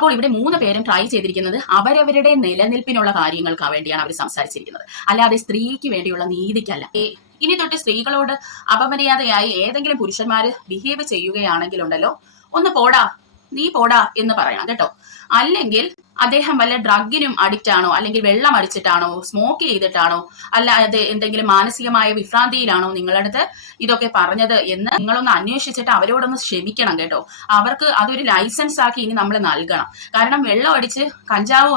അപ്പോൾ ഇവിടെ 3 പേരും ട്രൈ ചെയ്തിരിക്കുന്നത് അവരവരുടെ നിലനിൽപ്പിനുള്ള കാര്യങ്ങൾക്ക് വേണ്ടിയാണ് അവർ സംസാരിച്ചിരിക്കുന്നത്, അല്ലാതെ സ്ത്രീക്ക് വേണ്ടിയുള്ള നീതിക്കല്ല. ഇനി തൊട്ട് സ്ത്രീകളോട് അപമര്യാദയായി ഏതെങ്കിലും പുരുഷന്മാര് ബിഹേവ് ചെയ്യുകയാണെങ്കിലുണ്ടല്ലോ, ഒന്ന് പോടാ, നീ പോടാ എന്ന് പറയണം കേട്ടോ. അല്ലെങ്കിൽ അദ്ദേഹം വല്ല ഡ്രഗിനും അഡിക്റ്റ് ആണോ, അല്ലെങ്കിൽ വെള്ളം അടിച്ചിട്ടാണോ, സ്മോക്ക് ചെയ്തിട്ടാണോ, അല്ലാതെ എന്തെങ്കിലും മാനസികമായ വിഭ്രാന്തിയിലാണോ നിങ്ങളടുത്ത് ഇതൊക്കെ പറഞ്ഞത് എന്ന് നിങ്ങളൊന്ന് അന്വേഷിച്ചിട്ട് അവരോടൊന്ന് ക്ഷമിക്കണം കേട്ടോ. അവർക്ക് അതൊരു ലൈസൻസ് ആക്കി ഇനി നമ്മൾ നൽകണം. കാരണം വെള്ളം അടിച്ച് കഞ്ചാവോ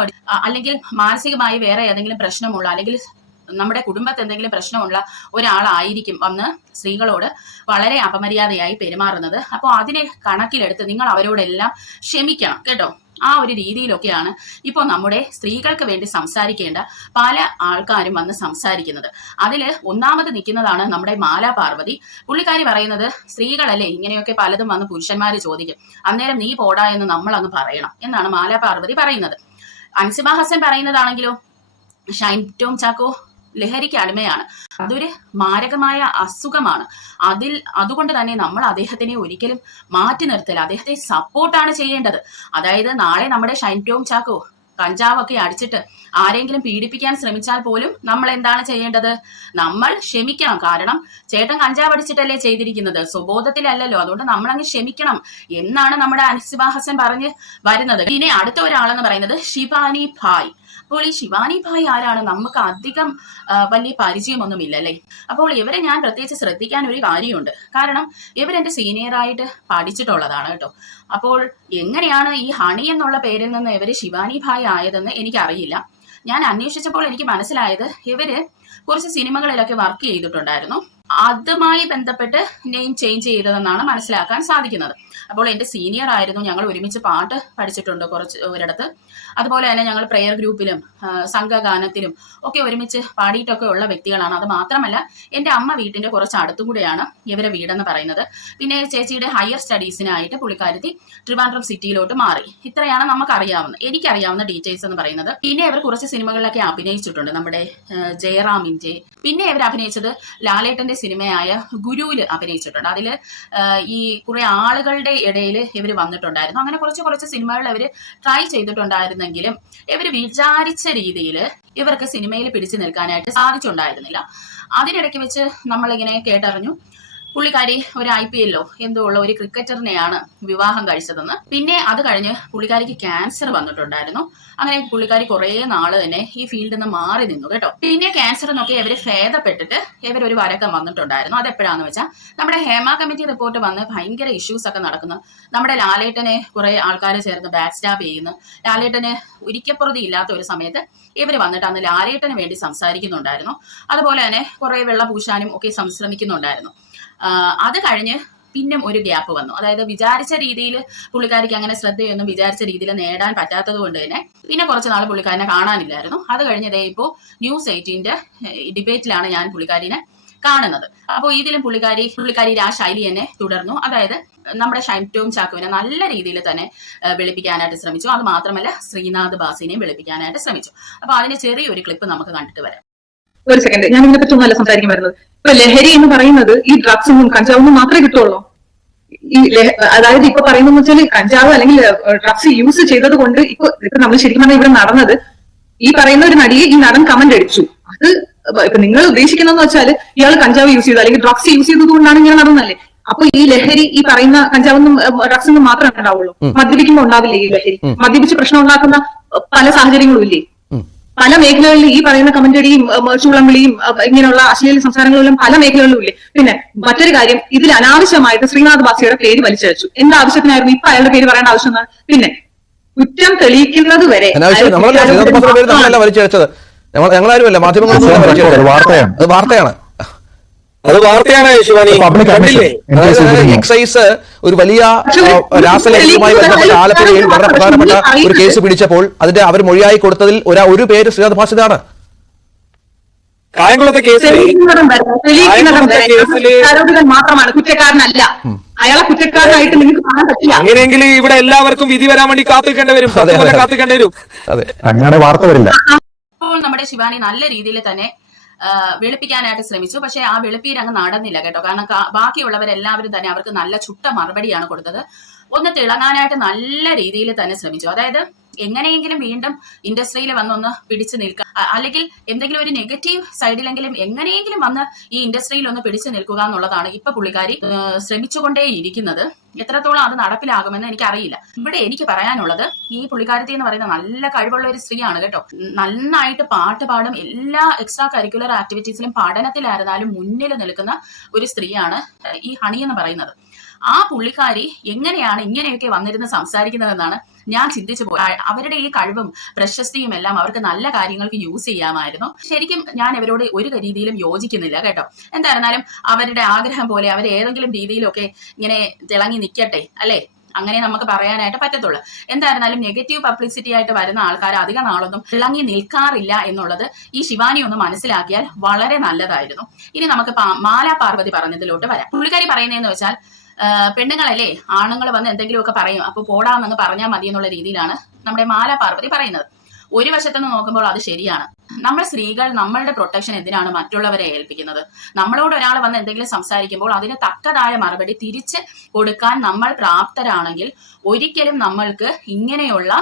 അല്ലെങ്കിൽ മാനസികമായി വേറെ ഏതെങ്കിലും പ്രശ്നമുള്ള, അല്ലെങ്കിൽ നമ്മുടെ കുടുംബത്ത് എന്തെങ്കിലും പ്രശ്നമുള്ള ഒരാളായിരിക്കും വന്ന് സ്ത്രീകളോട് വളരെ അപമര്യാദയായി പെരുമാറുന്നത്. അപ്പോൾ അതിനെ കണക്കിലെടുത്ത് നിങ്ങൾ അവരോടെല്ലാം ക്ഷമിക്കണം കേട്ടോ. ആ ഒരു രീതിയിലൊക്കെയാണ് ഇപ്പോൾ നമ്മുടെ സ്ത്രീകൾക്ക് വേണ്ടി സംസാരിക്കേണ്ട പല ആൾക്കാരും വന്ന് സംസാരിക്കുന്നത്. അതിൽ ഒന്നാമത് നിൽക്കുന്നതാണ് നമ്മുടെ മാലാ പാർവതി. പുള്ളിക്കാരി പറയുന്നത്, സ്ത്രീകളല്ലേ ഇങ്ങനെയൊക്കെ പലതും വന്ന് പുരുഷന്മാർ ചോദിക്കും, അന്നേരം നീ പോടാ എന്ന് നമ്മൾ അങ്ങ് പറയണം എന്നാണ് മാലാ പാർവതി പറയുന്നത്. അൻസിബ ഹസൻ പറയുന്നതാണെങ്കിലോ, ഷൈൻ ടോം ചാക്കോ ലഹരിക്ക് അടിമയാണ്, അതൊരു മാരകമായ അസുഖമാണ്. അതുകൊണ്ട് തന്നെ നമ്മൾ അദ്ദേഹത്തിനെ ഒരിക്കലും മാറ്റി നിർത്തൽ, അദ്ദേഹത്തെ സപ്പോർട്ടാണ് ചെയ്യേണ്ടത്. അതായത് നാളെ നമ്മുടെ ഷൈൻ ടോം ചാക്കോ കഞ്ചാവൊക്കെ അടിച്ചിട്ട് ആരെങ്കിലും പീഡിപ്പിക്കാൻ ശ്രമിച്ചാൽ പോലും നമ്മൾ എന്താണ് ചെയ്യേണ്ടത്? നമ്മൾ ക്ഷമിക്കണം. കാരണം ചേട്ടൻ കഞ്ചാവ് അടിച്ചിട്ടല്ലേ ചെയ്തിരിക്കുന്നത്, സ്വബോധത്തിലല്ലല്ലോ. അതുകൊണ്ട് നമ്മൾ അങ്ങ് ക്ഷമിക്കണം എന്നാണ് നമ്മുടെ അൻസിബ ഹസൻ പറഞ്ഞ് വരുന്നത്. പിന്നെ അടുത്ത ഒരാളെന്ന് പറയുന്നത് ശിവാനി ഭായ്. അപ്പോൾ ഈ ശിവാനി ഭായ് ആരാണ്? നമുക്ക് അധികം വലിയ പരിചയമൊന്നുമില്ലല്ലേ. അപ്പോൾ ഇവരെ ഞാൻ പ്രത്യേകിച്ച് ശ്രദ്ധിക്കാൻ ഒരു കാര്യമുണ്ട്. കാരണം ഇവരെന്റെ സീനിയറായിട്ട് പഠിച്ചിട്ടുള്ളതാണ് കേട്ടോ. അപ്പോൾ എങ്ങനെയാണ് ഈ ഹണി എന്നുള്ള പേരിൽ നിന്ന് ഇവര് ശിവാനി ഭായ് ആയതെന്ന് എനിക്കറിയില്ല. ഞാൻ അന്വേഷിച്ചപ്പോൾ എനിക്ക് മനസ്സിലായത് ഇവര് കുറച്ച് സിനിമകളിലൊക്കെ വർക്ക് ചെയ്തിട്ടുണ്ടായിരുന്നു. അതുമായി ബന്ധപ്പെട്ട് നെയിം ചേഞ്ച് ചെയ്തതെന്നാണ് മനസ്സിലാക്കാൻ സാധിക്കുന്നത്. അപ്പോൾ എന്റെ സീനിയർ ആയിരുന്നു, ഞങ്ങൾ ഒരുമിച്ച് പാട്ട് പഠിച്ചിട്ടുണ്ട് കുറച്ച് ഒരിടത്ത്. അതുപോലെ തന്നെ ഞങ്ങൾ പ്രെയർ ഗ്രൂപ്പിലും സംഘഗാനത്തിലും ഒക്കെ ഒരുമിച്ച് പാടിയിട്ടൊക്കെ ഉള്ള വ്യക്തികളാണ്. അത് മാത്രമല്ല എൻ്റെ അമ്മ വീട്ടിന്റെ കുറച്ച് അടുത്തുകൂടെയാണ് ഇവരെ വീടെന്ന് പറയുന്നത്. പിന്നെ ചേച്ചിയുടെ ഹയർ സ്റ്റഡീസിനായിട്ട് പുള്ളിക്കാരത്തി ട്രിവാൻഡ്രം സിറ്റിയിലോട്ട് മാറി. ഇത്രയാണ് എനിക്കറിയാവുന്ന ഡീറ്റെയിൽസ് എന്ന് പറയുന്നത്. പിന്നെ ഇവർ കുറച്ച് സിനിമകളിലൊക്കെ അഭിനയിച്ചിട്ടുണ്ട്, നമ്മുടെ ജയറാമിന്റെ. പിന്നെ ഇവർ അഭിനയിച്ചത് ലാലേട്ടന്റെ സിനിമയായ ഗുരുവില് അഭിനയിച്ചിട്ടുണ്ട്. അതിൽ ഈ കുറെ ആളുകളുടെ ഇടയിൽ ഇവർ വന്നിട്ടുണ്ടായിരുന്നു. അങ്ങനെ കുറച്ച് സിനിമകളിൽ അവർ ട്രൈ ചെയ്തിട്ടുണ്ടായിരുന്നെങ്കിലും ഇവർ വിചാരിച്ച രീതിയിൽ ഇവർക്ക് സിനിമയിൽ പിടിച്ചു നിൽക്കാനായിട്ട് സാധിച്ചുണ്ടായിരുന്നില്ല. അതിനിടയ്ക്ക് വെച്ച് നമ്മളിങ്ങനെ കേട്ടറിഞ്ഞു പുള്ളിക്കാരി ഒരു IPL എന്തോ ഉള്ള ഒരു ക്രിക്കറ്ററിനെയാണ് വിവാഹം കഴിച്ചതെന്ന്. പിന്നെ അത് കഴിഞ്ഞ് പുള്ളിക്കാരിക്ക് ക്യാൻസർ വന്നിട്ടുണ്ടായിരുന്നു. അങ്ങനെ പുള്ളിക്കാരി കുറെ നാള് തന്നെ ഈ ഫീൽഡിൽ നിന്ന് മാറി നിന്നു കേട്ടോ. പിന്നെ ക്യാൻസറിനൊക്കെ ഇവര് ഭേദപ്പെട്ടിട്ട് ഇവരൊരു വരക്കം വന്നിട്ടുണ്ടായിരുന്നു. അതെപ്പോഴാന്ന് വെച്ചാൽ നമ്മുടെ ഹേമ കമ്മിറ്റി റിപ്പോർട്ട് വന്ന് ഭയങ്കര ഇഷ്യൂസ് ഒക്കെ നടക്കുന്നു. നമ്മുടെ ലാലേട്ടനെ കുറെ ആൾക്കാർ ചേർന്ന് ബാക്ക് സ്റ്റാബ് ചെയ്യുന്നു. ലാലേട്ടന് ഒരിക്കപ്പുറതി ഇല്ലാത്ത ഒരു സമയത്ത് ഇവര് വന്നിട്ട് അന്ന് ലാലേട്ടന് വേണ്ടി സംസാരിക്കുന്നുണ്ടായിരുന്നു. അതുപോലെ തന്നെ കുറെ വെള്ള പൂശാനും ഒക്കെ ശ്രമിക്കുന്നുണ്ടായിരുന്നു. അത് കഴിഞ്ഞ് പിന്നെ ഒരു ഗ്യാപ്പ് വന്നു. അതായത് വിചാരിച്ച രീതിയിൽ പുള്ളിക്കാരിക്ക് അങ്ങനെ ശ്രദ്ധയൊന്നും വിചാരിച്ച രീതിയിൽ നേടാൻ പറ്റാത്തത് കൊണ്ട് തന്നെ പിന്നെ കുറച്ച് നാൾ പുള്ളിക്കാരനെ കാണാനില്ലായിരുന്നു. അത് കഴിഞ്ഞതേ ഇപ്പോൾ ന്യൂസ് 18 ഡിബേറ്റിലാണ് ഞാൻ പുള്ളിക്കാരിനെ കാണുന്നത്. അപ്പോൾ ഇതിലും പുള്ളിക്കാരി ആ ശൈലി തന്നെ തുടർന്നു. അതായത് നമ്മുടെ ഷൈൻ ടോം ചാക്കോവിനെ നല്ല രീതിയിൽ തന്നെ വെളുപ്പിക്കാനായിട്ട് ശ്രമിച്ചു. അത് മാത്രമല്ല ശ്രീനാഥ് ബാസിനെയും വെളുപ്പിക്കാനായിട്ട് ശ്രമിച്ചു. അപ്പൊ അതിന്റെ ചെറിയൊരു ക്ലിപ്പ് നമുക്ക് കണ്ടിട്ട് വരാം. ഒരു സെക്കൻഡ്, ഞാൻ ഇതിനെ പറ്റി ഒന്നല്ല സംസാരിക്കാൻ വരുന്നത്. ഇപ്പൊ ലഹരി എന്ന് പറയുന്നത് ഈ ഡ്രഗ്സും കഞ്ചാവും മാത്രമേ കിട്ടുള്ളൂ. അതായത് ഇപ്പൊ പറയുന്നത് വെച്ചാൽ കഞ്ചാവ് അല്ലെങ്കിൽ ഡ്രഗ്സ് യൂസ് ചെയ്തത് കൊണ്ട് ഇപ്പൊ നമ്മൾ ശരിക്കും പറഞ്ഞാൽ ഇവിടെ നടന്നത്, ഈ പറയുന്ന ഒരു നടിയെ ഈ നടൻ കമന്റ് അടിച്ചു. അത് ഇപ്പൊ നിങ്ങൾ ഉദ്ദേശിക്കുന്നതെന്ന് വെച്ചാൽ ഇയാൾ കഞ്ചാവ് യൂസ് ചെയ്തു അല്ലെങ്കിൽ ഡ്രഗ്സ് യൂസ് ചെയ്തത് കൊണ്ടാണ് ഇങ്ങനെ നടന്നല്ലേ. അപ്പൊ ഈ ലഹരി ഈ പറയുന്ന കഞ്ചാവൊന്നും ഡ്രഗ്സൊന്നും മാത്രമേ ഉണ്ടാവുള്ളൂ. മദ്യപിക്കുമ്പോൾ ഉണ്ടാവില്ലേ ഈ ലഹരി? മദ്യപിച്ച് പ്രശ്നം ഉണ്ടാക്കുന്ന പല സാഹചര്യങ്ങളും ഇല്ലേ? പല മേഖലകളിൽ ഈ പറയുന്ന കമന്റടിയും ചൂളംവിളിയും ഇങ്ങനെയുള്ള അശ്ലീല സംസാരങ്ങളെല്ലാം പല മേഖലകളിലും ഇല്ലേ. പിന്നെ മറ്റൊരു കാര്യം, ഇതിൽ അനാവശ്യമായിട്ട് ശ്രീനാഥ് ബാസിയുടെ പേര് വലിച്ചഴിച്ചു. എന്താ ആവശ്യത്തിനായിരുന്നു ഇപ്പൊ അയാളുടെ പേര് പറയേണ്ട ആവശ്യം? പിന്നെ കുറ്റം തെളിയിക്കുന്നത് വരെ ഞങ്ങളാരുമല്ല, മാധ്യമങ്ങൾ വാർത്തയാണ്. അത് വാർത്തയാണ് ശിവാനി. എക്സൈസ് ഒരു വലിയ രാസലഹരിയുമായി ബന്ധപ്പെട്ട ആലപ്പുഴയിൽ വളരെ പ്രധാനപ്പെട്ട ഒരു കേസ് പിടിച്ചപ്പോൾ അതിന്റെ അവർ മൊഴിയായി കൊടുത്തതിൽ ഒരു പേര് ശ്രീനാഥ് ഭാസിതാണ്. കായംകുളത്തെ കേസിൽ മാത്രമാണ്, കുറ്റക്കാരനല്ല. അയാളെ കുറ്റക്കാരനായിട്ട് നിങ്ങൾക്ക് കാണാൻ പറ്റില്ല. അങ്ങനെയെങ്കിൽ ഇവിടെ എല്ലാവർക്കും വിധി വരാൻ വേണ്ടി കാത്തിക്കേണ്ടി വരും. അതെ, അങ്ങനെ വാർത്ത വരില്ല. അപ്പോൾ നമ്മുടെ ശിവാനി നല്ല രീതിയിൽ തന്നെ വെളുപ്പിക്കാനായിട്ട് ശ്രമിച്ചു. പക്ഷെ ആ വെളുപ്പീര് അങ്ങ് നടന്നില്ല കേട്ടോ. കാരണം ബാക്കിയുള്ളവരെല്ലാവരും തന്നെ അവർക്ക് നല്ല ചുട്ട മറുപടിയാണ് കൊടുത്തത്. ഒന്ന് തിളങ്ങാനായിട്ട് നല്ല രീതിയിൽ തന്നെ ശ്രമിച്ചു. അതായത് എങ്ങനെയെങ്കിലും വീണ്ടും ഇൻഡസ്ട്രിയിൽ വന്നൊന്ന് പിടിച്ചു നിൽക്കുക, അല്ലെങ്കിൽ എന്തെങ്കിലും ഒരു നെഗറ്റീവ് സൈഡിലെങ്കിലും എങ്ങനെയെങ്കിലും വന്ന് ഈ ഇൻഡസ്ട്രിയിൽ ഒന്ന് പിടിച്ചു നിൽക്കുക എന്നുള്ളതാണ് ഇപ്പൊ പുള്ളിക്കാരി ശ്രമിച്ചുകൊണ്ടേയിരിക്കുന്നത്. എത്രത്തോളം അത് നടപ്പിലാകുമെന്ന് എനിക്കറിയില്ല. ഇവിടെ എനിക്ക് പറയാനുള്ളത്, ഈ പുള്ളിക്കാരത്തി എന്ന് പറയുന്ന നല്ല കഴിവുള്ള ഒരു സ്ത്രീയാണ് കേട്ടോ. നന്നായിട്ട് പാട്ട് പാടും, എല്ലാ എക്സ്ട്രാ കരിക്കുലർ ആക്ടിവിറ്റീസിലും പഠനത്തിലായിരുന്നാലും മുന്നിൽ നിൽക്കുന്ന ഒരു സ്ത്രീയാണ് ഈ ഹണി എന്ന് പറയുന്നത്. ആ പുള്ളിക്കാരി എങ്ങനെയാണ് ഇങ്ങനെയൊക്കെ വന്നിരുന്ന് സംസാരിക്കുന്നതെന്നാണ് ഞാൻ ചിന്തിച്ചു പോയി. അവരുടെ ഈ കഴിവും പ്രശസ്തിയും എല്ലാം അവർക്ക് നല്ല കാര്യങ്ങൾക്ക് യൂസ് ചെയ്യാമായിരുന്നു. ശരിക്കും ഞാൻ ഇവരോട് ഒരു രീതിയിലും യോജിക്കുന്നില്ല കേട്ടോ. എന്തായിരുന്നാലും അവരുടെ ആഗ്രഹം പോലെ അവർ ഏതെങ്കിലും രീതിയിലൊക്കെ ഇങ്ങനെ തിളങ്ങി നിൽക്കട്ടെ, അല്ലേ? അങ്ങനെ നമുക്ക് പറയാനായിട്ട് പറ്റത്തുള്ളൂ. എന്തായിരുന്നാലും നെഗറ്റീവ് പബ്ലിസിറ്റി ആയിട്ട് വരുന്ന ആൾക്കാർ അധിക നാളൊന്നും തിളങ്ങി നിൽക്കാറില്ല എന്നുള്ളത് ഈ ശിവാനി ഒന്ന് മനസ്സിലാക്കിയാൽ വളരെ നല്ലതായിരുന്നു. ഇനി നമുക്ക് മാലാ പാർവതി പറഞ്ഞതിലോട്ട് വരാം. പുള്ളിക്കാരി പറയുന്നതെന്ന് വെച്ചാൽ, പെണ്ണുങ്ങളല്ലേ, ആണുങ്ങൾ വന്ന് എന്തെങ്കിലുമൊക്കെ പറയും, അപ്പൊ പോടാന്നങ്ങ് പറഞ്ഞാൽ മതി എന്നുള്ള രീതിയിലാണ് നമ്മുടെ മാലാ പാർവതി പറയുന്നത്. ഒരു വശത്തുനിന്ന് നോക്കുമ്പോൾ അത് ശരിയാണ്. നമ്മൾ സ്ത്രീകൾ നമ്മളുടെ പ്രൊട്ടക്ഷൻ എന്തിനാണ് മറ്റുള്ളവരെ ഏൽപ്പിക്കുന്നത്? നമ്മളോട് ഒരാൾ വന്ന് എന്തെങ്കിലും സംസാരിക്കുമ്പോൾ അതിന് തക്കതായ മറുപടി തിരിച്ച് കൊടുക്കാൻ നമ്മൾ പ്രാപ്തരാണെങ്കിൽ ഒരിക്കലും നമ്മൾക്ക് ഇങ്ങനെയുള്ള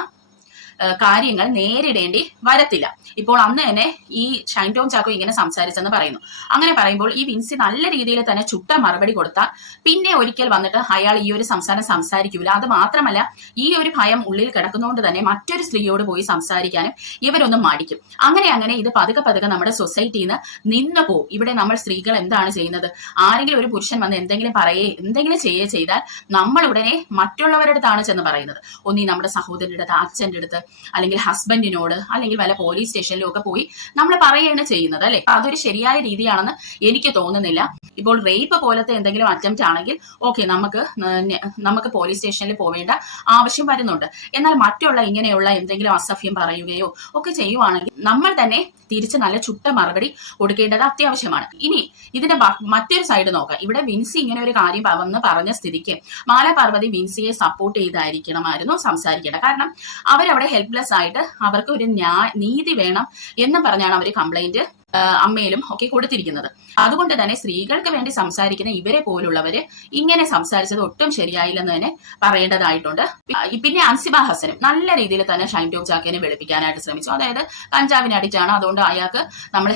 കാര്യങ്ങൾ നേരിടേണ്ടി വരത്തില്ല. ഇപ്പോൾ അന്ന് തന്നെ ഈ ഷൈൻ ടോം ചാക്കോ ഇങ്ങനെ സംസാരിച്ചെന്ന് പറയുന്നു. അങ്ങനെ പറയുമ്പോൾ ഈ വിൻസി നല്ല രീതിയിൽ തന്നെ ചുട്ട മറുപടി കൊടുത്താൽ പിന്നെ ഒരിക്കൽ വന്നിട്ട് അയാൾ ഈ ഒരു സംസാരിക്കൂല. അത് മാത്രമല്ല, ഈ ഒരു ഭയം ഉള്ളിൽ കിടക്കുന്നതുകൊണ്ട് തന്നെ മറ്റൊരു സ്ത്രീയോട് പോയി സംസാരിക്കാനും ഇവരൊന്നും മടിക്കും. അങ്ങനെ ഇത് പതുക്കെ നമ്മുടെ സൊസൈറ്റിയിൽ നിന്ന് പോകും. ഇവിടെ നമ്മൾ സ്ത്രീകൾ എന്താണ് ചെയ്യുന്നത്? ആരെങ്കിലും ഒരു പുരുഷൻ വന്ന് എന്തെങ്കിലും ചെയ്താൽ നമ്മൾ ഉടനെ മറ്റുള്ളവരുടെ അടുത്താണ് ചെന്ന് പറയുന്നത്. ഒന്നീ നമ്മുടെ സഹോദരന്റെ അടുത്ത്, അച്ഛന്റെ അടുത്ത്, അല്ലെങ്കിൽ ഹസ്ബൻഡിനോട്, അല്ലെങ്കിൽ വല്ല പോലീസ് സ്റ്റേഷനിലും ഒക്കെ പോയി നമ്മൾ പറയുകയാണ് ചെയ്യുന്നത്, അല്ലെ? അതൊരു ശരിയായ രീതിയാണെന്ന് എനിക്ക് തോന്നുന്നില്ല. ഇപ്പോൾ റേപ്പ് പോലത്തെ എന്തെങ്കിലും അറ്റംപ്റ്റ് ആണെങ്കിൽ ഓക്കെ, നമുക്ക് പോലീസ് സ്റ്റേഷനിൽ പോവേണ്ട ആവശ്യം വരുന്നുണ്ട്. എന്നാൽ മറ്റുള്ള ഇങ്ങനെയുള്ള എന്തെങ്കിലും അസഭ്യം പറയുകയോ ഒക്കെ ചെയ്യുവാണെങ്കിൽ നമ്മൾ തന്നെ തിരിച്ച് നല്ല ചുട്ട മറുപടി കൊടുക്കേണ്ടത് അത്യാവശ്യമാണ്. ഇനി ഇതിന്റെ മറ്റൊരു സൈഡ് നോക്കാം. ഇവിടെ വിൻസി ഇങ്ങനെ ഒരു കാര്യം പറഞ്ഞ സ്ഥിതിക്ക് മാലാ പാർവതി വിൻസിയെ സപ്പോർട്ട് ചെയ്തായിരിക്കണമായിരുന്നു സംസാരിക്കേണ്ടത്. കാരണം അവരവിടെ ഹെൽപ്ലെസ് ആയിട്ട് അവർക്ക് ഒരു നീതി വേണം എന്ന് പറഞ്ഞാണ് അവർ കംപ്ലൈന്റ് അമ്മയിലും ഒക്കെ കൊടുത്തിരിക്കുന്നത്. അതുകൊണ്ട് തന്നെ സ്ത്രീകൾക്ക് വേണ്ടി സംസാരിക്കുന്ന ഇവരെ പോലുള്ളവര് ഇങ്ങനെ സംസാരിച്ചത് ഒട്ടും ശരിയായില്ലെന്ന് തന്നെ പറയേണ്ടതായിട്ടുണ്ട്. പിന്നെ അൻസിബ ഹസനും നല്ല രീതിയിൽ തന്നെ ഷൈൻ ടോം ചാക്കോനെ വെളുപ്പിക്കാനായിട്ട് ശ്രമിച്ചു. അതായത് കഞ്ചാവിന് അഡിക്റ്റാണ്, അതുകൊണ്ട് നമ്മൾ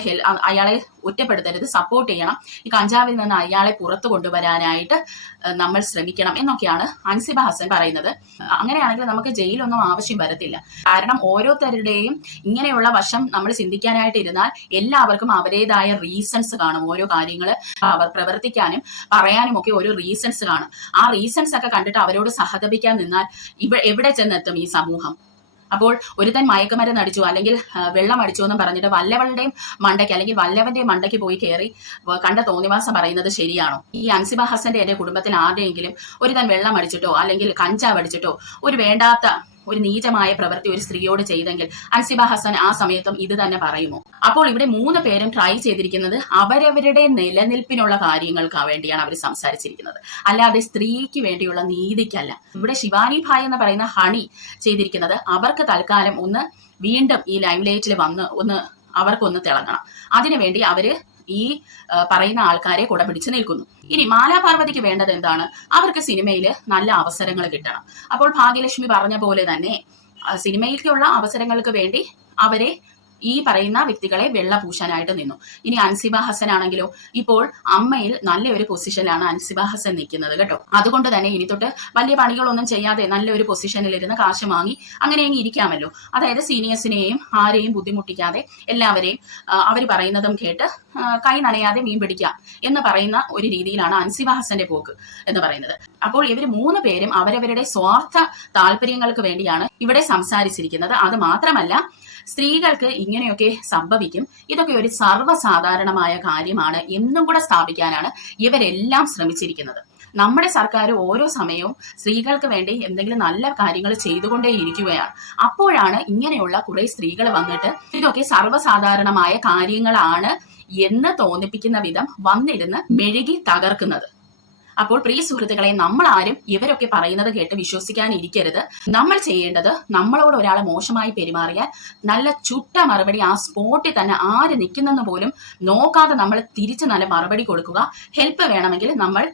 അയാളെ ഒറ്റപ്പെടുത്തരുത്, സപ്പോർട്ട് ചെയ്യണം, ഈ കഞ്ചാവിൽ നിന്ന് അയാളെ പുറത്തു കൊണ്ടുവരാനായിട്ട് നമ്മൾ ശ്രമിക്കണം എന്നൊക്കെയാണ് അൻസിബ ഹസൻ പറയുന്നത്. അങ്ങനെയാണെങ്കിൽ നമുക്ക് ജയിലൊന്നും ആവശ്യം വരത്തില്ല. കാരണം ഓരോരുത്തരുടെയും ഇങ്ങനെയുള്ള വശം നമ്മൾ ചിന്തിക്കാനായിട്ട് ഇരുന്നാൽ എല്ലാവർക്കും അവരുടേതായ റീസൺസ് കാണും. ഓരോ കാര്യങ്ങൾ അവർ പ്രവർത്തിക്കാനും പറയാനും ഒക്കെ ഓരോ റീസൺസ് കാണും. ആ റീസൺസ് ഒക്കെ കണ്ടിട്ട് അവരോട് സഹതപിക്കാൻ നിന്നാൽ എവിടെ ചെന്നെത്തും ഈ സമൂഹം? അപ്പോൾ ഒരുത്തൻ മയക്കുമരുന്ന് അടിച്ചു അല്ലെങ്കിൽ വെള്ളം അടിച്ചു എന്ന് പറഞ്ഞിട്ട് വല്ലവളുടെയും മണ്ടയ്ക്ക് അല്ലെങ്കിൽ വല്ലവന്റെ മണ്ടയ്ക്ക് പോയി കയറി കണ്ട തോന്നിവാസം പറയുന്നത് ശരിയാണോ? ഈ അൻസിബ ഹസന്റെ എന്റെ കുടുംബത്തിൽ ആരുടെയെങ്കിലും ഒരുത്തൻ വെള്ളം അടിച്ചിട്ടോ അല്ലെങ്കിൽ കഞ്ചാവ് അടിച്ചിട്ടോ ഒരു വേണ്ടാത്ത ഒരു നീചമായ പ്രവൃത്തി ഒരു സ്ത്രീയോട് ചെയ്തെങ്കിൽ അൻസിബ ഹസൻ ആ സമയത്തും ഇത് തന്നെ പറയുമോ? അപ്പോൾ ഇവിടെ 3 പേരും ട്രൈ ചെയ്തിരിക്കുന്നത് അവരവരുടെ നിലനിൽപ്പിനുള്ള കാര്യങ്ങൾക്ക് വേണ്ടിയാണ് അവർ സംസാരിച്ചിരിക്കുന്നത്, അല്ലാതെ സ്ത്രീക്ക് വേണ്ടിയുള്ള നീതിക്കല്ല. ഇവിടെ ശിവാനി ഭായ് എന്ന് പറയുന്ന ഹണി ചെയ്തിരിക്കുന്നത് അവർക്ക് തൽക്കാലം ഒന്ന് വീണ്ടും ഈ ലൈം ലൈറ്റിൽ വന്ന് അവർക്കൊന്ന് തിളങ്ങണം. അതിനുവേണ്ടി അവര് ഈ പറയുന്ന ആൾക്കാരെ കൂടെ പിടിച്ചു നിൽക്കുന്നു. ഇനി മാലാ പാർവതിക്ക് വേണ്ടത് എന്താണ്? അവർക്ക് സിനിമയിൽ നല്ല അവസരങ്ങൾ കിട്ടണം. അപ്പോൾ ഭാഗ്യലക്ഷ്മി പറഞ്ഞ പോലെ തന്നെ സിനിമയിലേക്കുള്ള അവസരങ്ങൾക്ക് വേണ്ടി അവരെ ഈ പറയുന്ന വ്യക്തികളെ വെള്ളപൂശാനായിട്ട് നിന്നു. ഇനി അൻസിബ ഹസൻ ആണെങ്കിലോ ഇപ്പോൾ അമ്മയിൽ നല്ലൊരു പൊസിഷനിലാണ് അൻസിബ ഹസൻ നിൽക്കുന്നത് കേട്ടോ. അതുകൊണ്ട് തന്നെ ഇനി തൊട്ട് വലിയ പണികളൊന്നും ചെയ്യാതെ നല്ലൊരു പൊസിഷനിൽ ഇരുന്ന് കാശ് വാങ്ങി അങ്ങനെയെങ്കിൽ ഇരിക്കാമല്ലോ. അതായത് സീനിയേഴ്സിനെയും ആരെയും ബുദ്ധിമുട്ടിക്കാതെ എല്ലാവരെയും അവർ പറയുന്നതും കേട്ട് കൈ നനയാതെ മീൻ പിടിക്കാം എന്ന് പറയുന്ന ഒരു രീതിയിലാണ് അൻസിബ ഹസന്റെ പോക്ക് എന്ന് പറയുന്നത്. അപ്പോൾ ഇവർ 3 പേരും അവരവരുടെ സ്വാർത്ഥ താല്പര്യങ്ങൾക്ക് വേണ്ടിയാണ് ഇവിടെ സംസാരിച്ചിരിക്കുന്നത്. അത് മാത്രമല്ല, സ്ത്രീകൾക്ക് ഇങ്ങനെയൊക്കെ സംഭവിക്കും, ഇതൊക്കെ ഒരു സർവ്വസാധാരണമായ കാര്യമാണ് എന്നും കൂടെ സ്ഥാപിക്കാനാണ് ഇവരെല്ലാം ശ്രമിച്ചിരിക്കുന്നത്. നമ്മുടെ സർക്കാർ ഓരോ സമയവും സ്ത്രീകൾക്ക് വേണ്ടി എന്തെങ്കിലും നല്ല കാര്യങ്ങൾ ചെയ്തുകൊണ്ടേയിരിക്കുകയാണ്. അപ്പോഴാണ് ഇങ്ങനെയുള്ള കുറെ സ്ത്രീകൾ വന്നിട്ട് ഇതൊക്കെ സർവ്വസാധാരണമായ കാര്യങ്ങളാണ് എന്ന് തോന്നിപ്പിക്കുന്ന വിധം വന്നിരുന്ന് മെഴുകി തകർക്കുന്നത്. അപ്പോൾ പ്രിയ സുഹൃത്തുക്കളെ, നമ്മൾ ആരും ഇവരൊക്കെ പറയുന്നത് കേട്ട് വിശ്വസിക്കാനിരിക്കരുത്. നമ്മൾ ചെയ്യേണ്ടത്, നമ്മളോട് ഒരാളെ മോശമായി പെരുമാറിയാൽ നല്ല ചുട്ട മറുപടി ആ സ്പോട്ടിൽ തന്നെ ആര് നിൽക്കുന്നെന്ന് പോലും നോക്കാതെ നമ്മൾ തിരിച്ച് നല്ല മറുപടി കൊടുക്കുക. ഹെൽപ്പ് വേണമെങ്കിൽ നമ്മൾ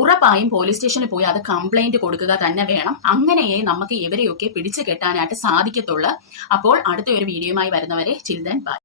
ഉറപ്പായും പോലീസ് സ്റ്റേഷനിൽ പോയി അത് കംപ്ലൈന്റ് കൊടുക്കുക തന്നെ വേണം. അങ്ങനെയേ നമുക്ക് ഇവരെയൊക്കെ പിടിച്ചു കെട്ടാനായിട്ട് സാധിക്കത്തുള്ളൂ. അപ്പോൾ അടുത്ത ഒരു വീഡിയോയുമായി വരുന്നവരെ ചിൽഡ്രൻ ബൈ.